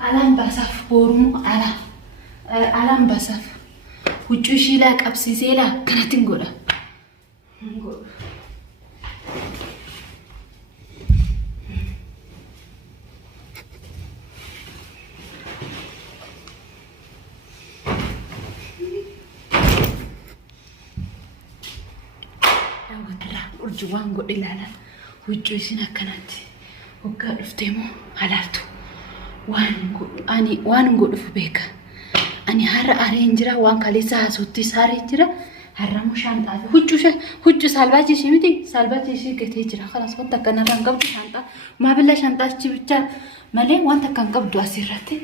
Alam basaf borum ala. Alam basaf. Huccushi la qabsisee la kanatin godha. Urjuwan godhe ilala. Huccuusin akkanatti. Waggaa dhuftee moo halaaltu. Waan godhuuf beeka. Ani har'a areen jira waan kaleessa haasootti saaree jira. Har'a moo shaanxaa fi huccuu salphaachishii miti salphaachishii gatee jira. Kanas wanta akkanarraan qabdu shaanxaa maabila shaanxaachi bicha malee wanta akkan qabdu asirratti.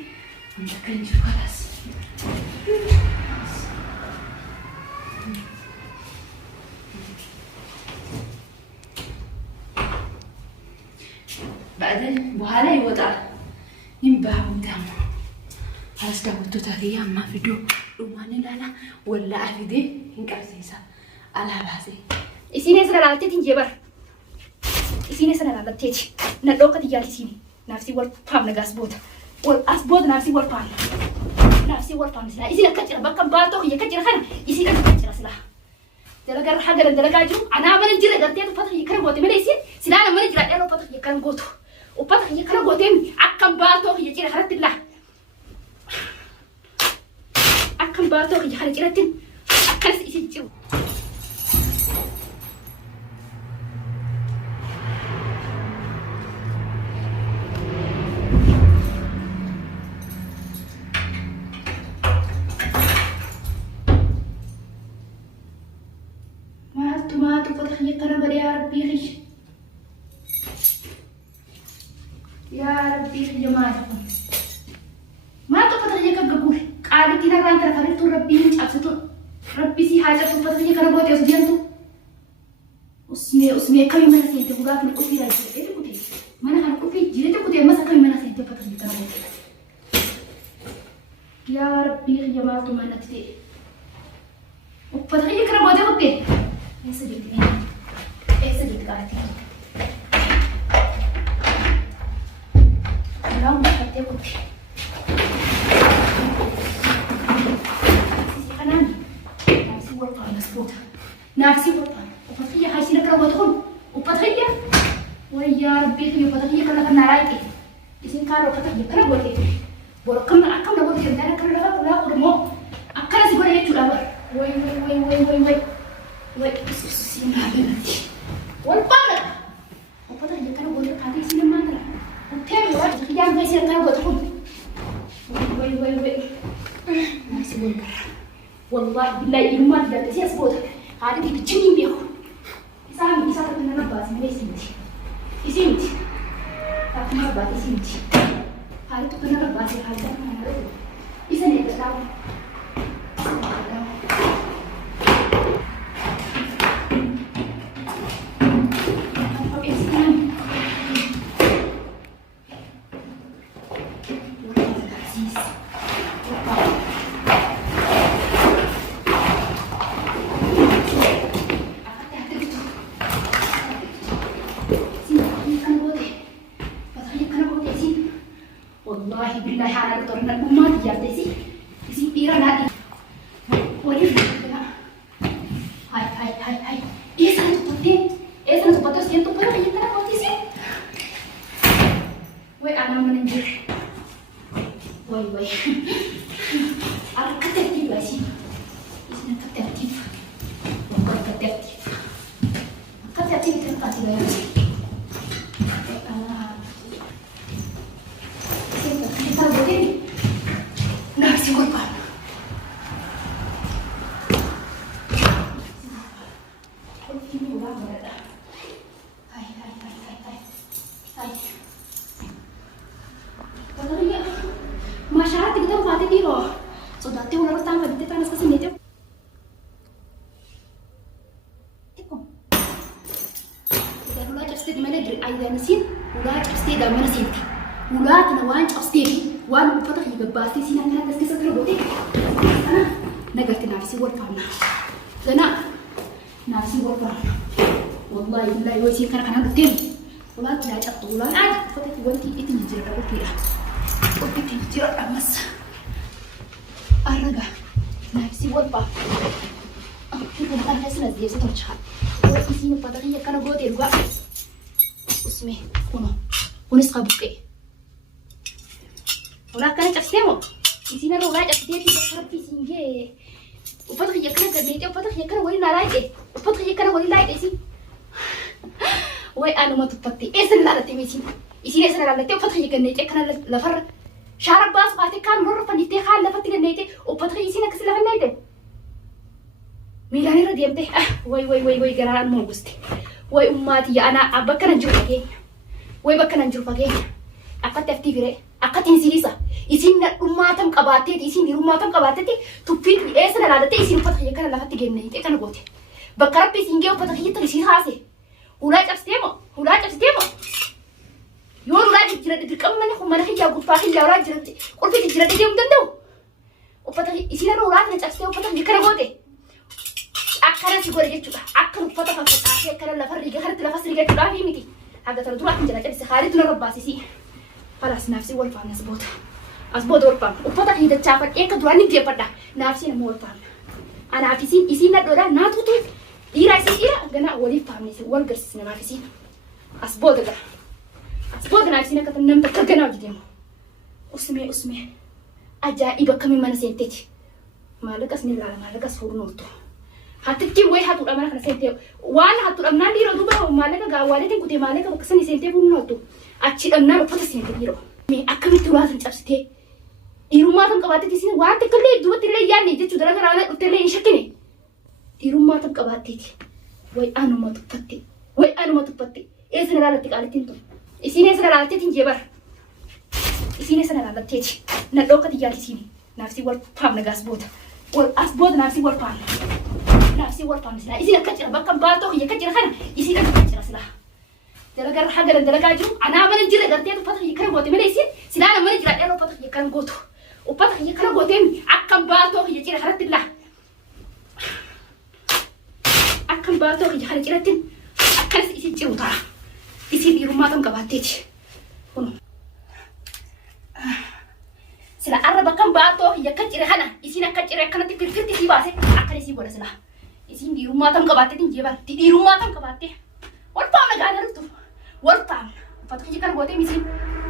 Wanta akkan jiru kanas. بعدين بحاله يوضع ينباع ودامه خلاص داوتو تاكيا ما فيديو روماني لالا ولا افيدي ينقرسيسا على باسي اسيني سنه لالتي تنجبر اسيني سنه لالتي ندوكا تيالي سيني نفسي ول فام نغاس بوت ول اسبوت نفسي ول فام سلا اسيني كتير بكم باتو هي كتير خنا اسيني كتير سلا دلغر حاجه دلغاجو انا من جيره غرتي فتح يكرم غوتي مليسي سلا انا من جيره دلو فتح يكرم غوتو وفتح يكرم غوتين اكم باتو هي جيره خرت الله أكم باتو هي خرج رتين أكلس إسجو ما فتح يكرم بدي يا ربي خيش يا ربي جمالكم ما تفتح يكرم قبول قالت لي ران كرفت ربي أبسطو ربي سي حاجة فتح يكرم بوتي أسجنتو اسمي كم من سنت بقى من كوفي راجع إيه تقولي ما أنا كان كوفي جريت كوفي ما سكمل من سنت فتح يكرم بوتي يا ربي يا ما توما نتدي وفتح يكرم بوتي بوتي إيه سجدت قالت لا ما فتح بوتي نفسي وطن وفتحية هاي سينك لو بدخل وفتحية ويا ربي خلي فتحية كنا كنا رايتي إذن كارو فتحية كنا بولي وركم أكم نقول كم دانا كنا لا كنا قدمو أكنا سيقول لي تلا بر وي سينا بنتي والبارة وفتحية كنا بولي كاتي سينا ما ترى وتاني واحد خيام هاي سينك لو بدخل وي نفسي بولي والله بالله يوم ما تقدر تسيس بوتك هذا بيتجنن بيخو إسامي إساتك من النبات من إسمتي إسمتي تاك النبات إسمتي هذا تكون النبات هذا من النبات إسمتي تداو والله بالله أنا بطرنا الأمة تجارتي إسي بيرا نادي ولي هاي إيه سنة تبتين إيه سنة تبتين سيان تبتين هي كنا قوتي سي وي أنا مننجر وي أنا كترتيب باسي إسنا كترتيب وقر كترتيب تنقاتي باسي نفسي والله ما شعرت كده وفاتي دي روح صدقتي ولا رحت عملت تاني ناس كسنتي تكون إذا ولا جبستي ما ندري أيضا نسين ولا جبستي ده ما نسيت ولا تنوان جبستي وأنا بفتح يجباسي سينا كانت بس كسر بوتي أنا نقلت نفسي والفانا أنا نفسي والفانا والله بالله يوسي كان بوتي ولا تلاقي أطول ولا فتح وانتي إتني جرا بوتي Uffiti jira ammas. Arraga. Naafsi walbaa. Kun kan sila deesse tolcha. Wai isin uffata kiyya kana goote dhugaa. Usme kunis qabuqqee. Ulaa akkana cabsitee moo? Isin irra ulaa cabsiteeti harki isin gee. Uffata kiyya kana gadneetee uffata kiyya kana waliin laalaayite. Uffata kiyya kana waliin laayite isin. Wai anuma tuffatte eessa ilaalatte isin. Isin eessa ilaalatte uffata kiyya gadneetee kana lafarra. Shaara baas baatee kaan morra fanniftee kaan lafatti gadneetee uffata kiyya isin akkasii lafa naayite. Miilaan irra deemte way garaan moo guste. Way ummaati ana bakka nan jiru fageenya. Way bakka nan jiru fageenya. Akkatti aftii firee. Akkatti isinisa. Isin dhummaatam qabaatteeti isin hirumaatam qabaatteeti tuffiin eessa ilaalatte isin uffata kiyya kana lafatti gadneetee kana goote. Bakka rabbi isin gee uffata kiyyatti isin haase. Hulaa cabsitee moo? Hulaa cabsitee moo? Yoo hulaa jira dirqama mana kiyyaa gubbaa kiyyaa hulaa jiratti qulfitti jira deemuu danda'u. Uffata isin irra hulaa kana cabsitee uffata kiyya kana goote. Akkana si godhe jechuudha. Akka uffata fakkaatee akkana lafa riigee kanatti lafa sirgachuudhaaf miti. Haga tana dura hin jira cabse haalitu na rabbaasisi. Falas naafsi wal faamna asboota. Asboota wal faamna. Uffata hiidachaa fadhee akka duraan ni deeffadha. Naafsi nama wal faamna. Anaaf isin nadhoodha naatutu dhiiraa isin dhiira ganaa waliif faamne isin wal garsiisne naaf isin. Asboota gara. Asboota naaf isin akka namni akka ganaa hojii deemu. Usmee. Ajaa'iba akkamii mana seenteeti. Maallaqas ni ilaala maallaqas fuudhuun ooltu. Hatitti way hatuudha mana kana seentee waan hatuudha naan dhiiroo duuba maallaqa gaawwaaleetiin kutee maallaqa bakka sanii seentee fuudhuun ooltu. Achi dhabnaan uffata seentee dhiiroo. Akkamitti ulaasan cabsitee dhiirummaa kan qabaatteeti isin waan takkallee duubatti illee yaadne jechuu dalagaa raawwata dhuftee illee hin shakkine. Dhiirummaa kan qabaatteeti. Way anuma tuffatte. Eessa na laalatti qaalittiin tun. Isin eessa na laalatteetiin jeebar. Isin eessa na laalatteeti. Nadhoo akka xiyyaati isin. Naafsi wal faamna gaasboota. Asboota naafsi wal faamna. Naafsi wal faamna silaa. Isin akka jira bakka baatoo kiyya akka jira kana isin akka jira silaa. Dalagaa haga dalagaa jiru anaa mana jira gartee uffata kiyya kana goote malee isin silaa nama mana jira dheeraa uffata kiyya kana gootu. Uffata kiyya kana gooteen akka baatoo kiyya jira kanatti illaa. Akka baatoo kiyya kana jiratti akkanas isin jiru ta'a. Isin dhiirummaa kan qabaatteeti. Kun sila arraba kan baatoo kiyya akka jira kana isin akka jira akkanatti firfirti sii baase akkan isin godha silaa. Isin dhiirummaa kan qabaatteetiin jeeban dhiirummaa kan qabaattee wal faamna gaana dhuftu. Wal faamna uffata kiyya kana gootee isin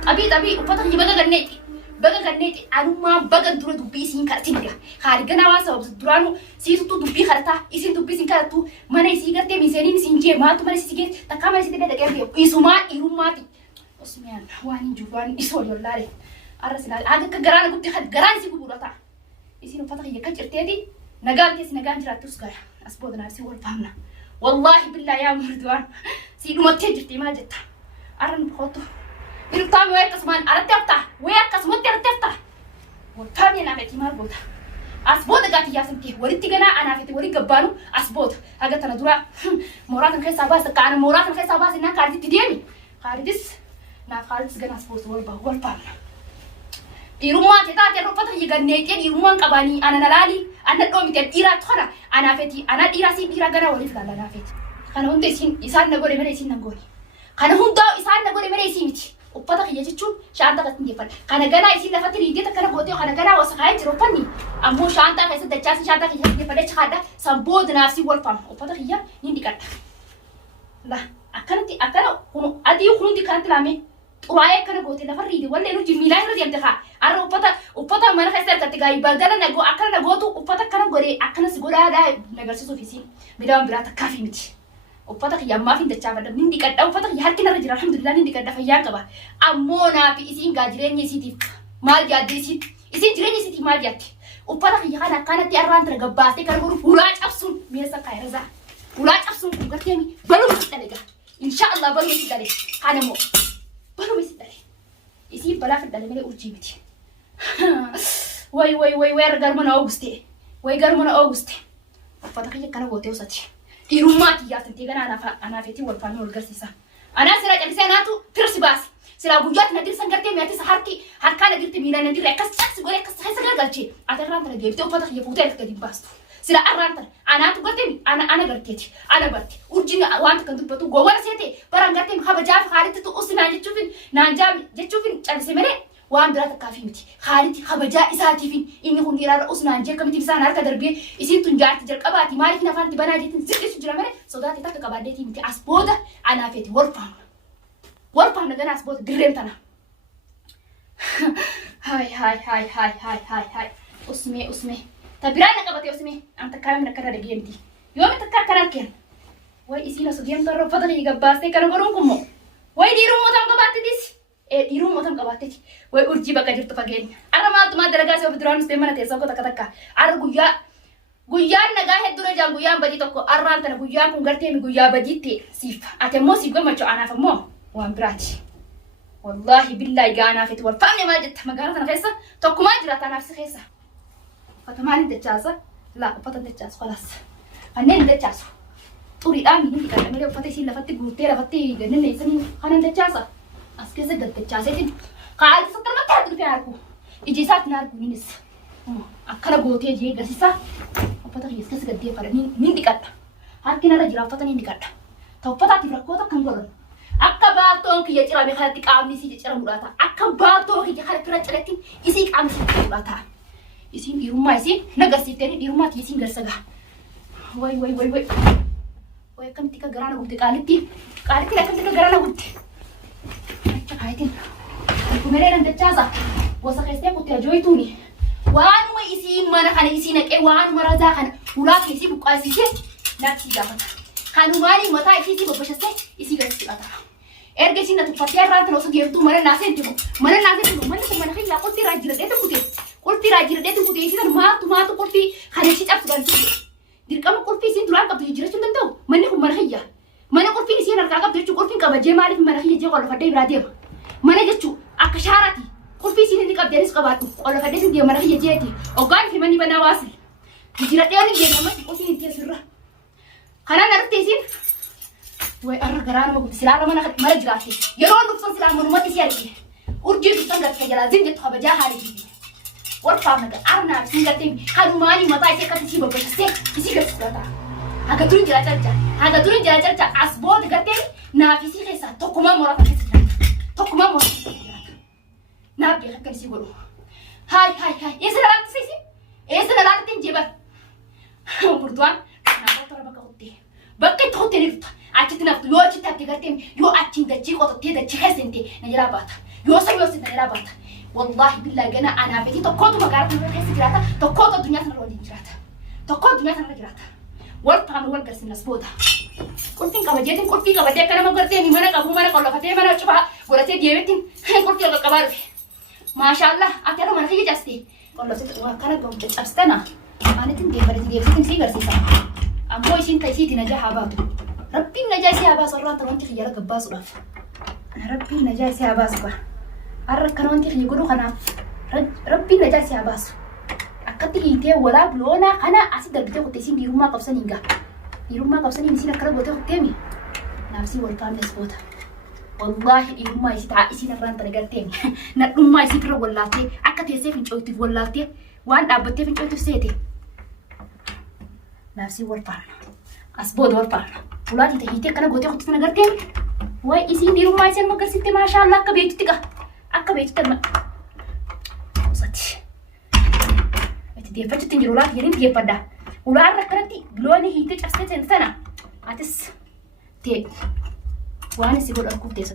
xabii uffata kiyya baga ganneeti anummaa baga dura dubbii isin kadhatinidha. Haali ganaa waan sababsu duraanu siitutu dubbii kadhataa isin dubbii isin kadhattu mana isii gartee miseeniin isin jee maatu mana isii geesse takkaa mana isii dhaqee beeku isumaa dhiirummaati. Osmiyaan waan hin jiru waan isoo yollaale arra silaa haga akka garaana gubdi garaan isii gubudhata. Isin uffata kiyya akka jirteeti nagaan keessi nagaan jiraattus gara as booda naaf isii wal faamna. Wallahi billahi yaa murduwaan si dhumattee jirti maal jetta arra nu boqottu. Biruktaami way akkasumaan aratti haftaa way akkasumatti aratti haftaa. Walfaamii anaafetii maal goota. As booda gaati yaasamtee walitti ganaa anaafetii walitti gabbaanu as booda haga tana dura mooraa kan keessaa baasa kaana mooraa kan keessaa baasa innaan kaarititti deemi. Kaaritis naaf kaaritis ganaa as booda wal faamna. Dhiirummaa taatee uffata kiyya ganneetee dhiirummaan qabaanii ana nalaali ana dhoomite dhiiraa tola anaafetii ana dhiiraa siin dhiiraa ganaa waliif laala anaafetii. Kana hunda isaan na godhe malee isin nan goone. Kana hunda isaan na godhe malee isin miti. Uffata kiyya jechuun shaantaa keessatti deeffadha. Kana ganaa isin lafatti riidee akkana gootee kana ganaa wasa kaayee jiru uffanni ammoo shaantaa keessatti dachaasi shaantaa keessatti deeffadhee chaadha sanbooda naafsi wal faama uffata kiyya ni dhiqadha. La akkanatti akkana adii hundi kanatti laamee xuraa'ee akkana gootee lafa riidee wallee nuti miilaa irra deemte haa arra uffata mana keessa harkatti gaayii balgala akkana nagootu uffata akkana godhee akkanas godhaadhaa nagarsiisuuf isin midhaan biraa takkaafii miti. Uffata kiyya ammaaf hin dachaafadha ni dhiqadha uffata kiyya harki narra jira alhamdulillah ni dhiqadha fayyaa qaba. Ammoo naafi isin gaa jireenya isiitiif maal jaadde isin jireenya isiitiif maal jaadde uffata kiyya kana akkanatti arraan tana gabbaastee kan godhu fuulaa cabsuun meessa kaayirasaa fuulaa cabsuun kun garteemi baluma si dhale gaa inshaallah baluma si dhale kana moo baluma si dhale isin balaa fi dhale malee urjii miti. Way arra garmana Auguste uffata kiyya kana gootee usati. Dhiirummaati yaasamtee ganaa anaafetii wal faamii wal garsiisa. Anaa sira callisee anaatu tirsi baase. Sila guyyaatti na dirsan gartee mi'aatti isa harkaa na dirti miilaan na dirre akkas cabsi godhee akkas keessa gargalchee ati arraan tana deebitee uffata kiyya fuutee akka gadi baastu. Sila arraan tana anaatu gartee ana garteeti ana barte urjiin wanta kan dubbatu gowwara seete baraan gartee kabajaa fi haalitti tu'us naan jechuufin callisee malee وان برات كافيمتي خالتي خبجا إساتيفين إني هون ديرار أسنان جيك كمتي بسان هارك دربي إسين تنجارت جرك أباتي مالك نفانتي بناجي تنزل سجرا مرة صداتي تك كبادتي متي أسبودا أنا فيتي ورفام نجنا أسبودا دريمتنا هاي اسمي تبرانا قبتي اسمي أنت كامل نكرر رجيمتي يوم تكاكران كين وي إسينا سجيم ترى فضلي يجباسي كانوا برونكمو وي ديرو موتام قباتي ديس ديرو موتام قباتي وي أرجي بقى جرت فجين أنا ما درجة سو بدران مستمنا تيسوكو تكتكا أنا guyyaa nagaa hedduu rajaan guyyaan badii tokko arraan tana guyyaan kun gartee mi guyyaa badiitti siif ate immoo siif gammachuu anaaf immoo waan biraati wallahi billahi gaanaaf itti wal faamne maal jetta magaalaa tana keessa tokkumaa jiraata anaaf si keessa uffata maaliin dachaasa laa uffata dachaasu khalaas kanneen dachaasu xuriidhaan miidhanii dhiqatamee uffata isiin lafatti guurtee lafatti ganneessanii kanan dachaasa as keessa daddachaaseetiin qaalli sakkarmatti haadhu dhufee harku iji isaatti na harku ninis akkana gootee jee gasisaa uffata keessa gaddee fadhanii ni dhiqadha harki narra jira uffata ni dhiqadha ta uffataatiif rakkoota kan godhan akka baattoon kiyya cirame kanatti qaamni isii cicciramuu mudhaata akka baattoon kiyya kana fira ciretti isii qaamni isii mudhaata isiin dhiirummaa isiin nagarsiiftanii dhiirummaa kiyya isiin garsagaa way akkamitti akka garaana gubde qaalitti akkamitti akka garaana gubde acha kaayitiin kumereeran dachaasa gosa keessee kutte ajooytuuni waanuma isii mana kana isii naqee waanuma razaa kana ulaa keessi buqqaasisee naatti gaafata kanumaanii mataa isiitii bobbashastee isii gadi fudhata erga isiin na tuffattee irraa tan osoo geertuu mana naasee jiru manni kun mana kiyyaa qulfii irraa jiradeetu kutee isii tan maatu qulfii kana ishii cabsuudhaan isii dirqama qulfii isiin duraan qabdu jiraachuu hin danda'u manni kun mana kiyyaa mana qulfiin isiin harkaa qabdu jechuun qulfiin qabajee maaliif mana kiyya jee qollofadhee biraa deema mana jechuun akka shaaraati qulfii isiin inni qabdeenis qabaatu qollofadhee hin deema mana kiyya jeeti oggaan fi manni banaa waasil jiradhee waliin deemamatti qulfiin hin teessirra kanaan arrabtee isiin way arra garaa nama guddi silaa mana jiraatte yeroo dhufsan silaa manumatti si argine urjii dhufsan gatte jalaa zin jettu kabajaa haalitii warfaaf naga arnaaf siin gattee kanumaanii mataa ishee akkatti isii bobbashastee isii gadi fudhata haga turin jira carca as booda gattee naaf isii keessaa tokkumaa morata keessa jiraata naaf beeka akkan isii godhu haay eessa na laaltisa isii eessa na laaltee jeeban burtuwaan naaf torba bakka itti hottee nifta achitti naftu yoo achitti atti garteen yoo achiin dachii qotottee dachii keessinte na jiraa baata yoo sanyoosi na jiraa baata wallahi billahi gana anaafetii tokkootu magaalaa kana keessa jiraata tokkootu addunyaa sana waliin jiraata wal faana wal garsiinas booda qulfiin qabadee akka nama garteen mana qabu mana qollofatee mana cufaa godhatee deemettiin qulfii ol qabaa dhufe maashaallah ati akka mana kiyya jaastee qolloftee waan kana ga'u cabsitana maalitiin deebisatiin sii garsiisa ammoo isiin taisiitiin najaa haa baatu rabbiin najaa isii haa baasu irraa wanti xiyyaara gabbaasuudhaaf rabbiin najaa isii haa baasu har'a akkana wanti xiyya godhu kanaaf rabbiin najaa isii haa baasu akkatti hiitee walaa buloonaa kana asii darbitee kuttee isiin dhiirummaa qabsaniin isiin akkana gootee kutteemi naafsii wal faamnes boota wallaahi dhiirummaa isii ta'a isiin irraan tana garteemi nadhummaa isii irra wallaattee akka teessee fincooytiif wallaattee waan dhaabbattee fincooytiif seete naafsii wal faana as booda wal faana ulaatii tahiitee akkana gootee kuttee tana garteemi way isiin dhiirummaa isiin magarsiiftee maashaallah akka beektutti usati itti deeffachuutti hin jiru ulaati jedhin deeffadha ulaa irra akkanatti biloonni hiitee cabsitee seente sana atis tee waan isii godhan kuufteessa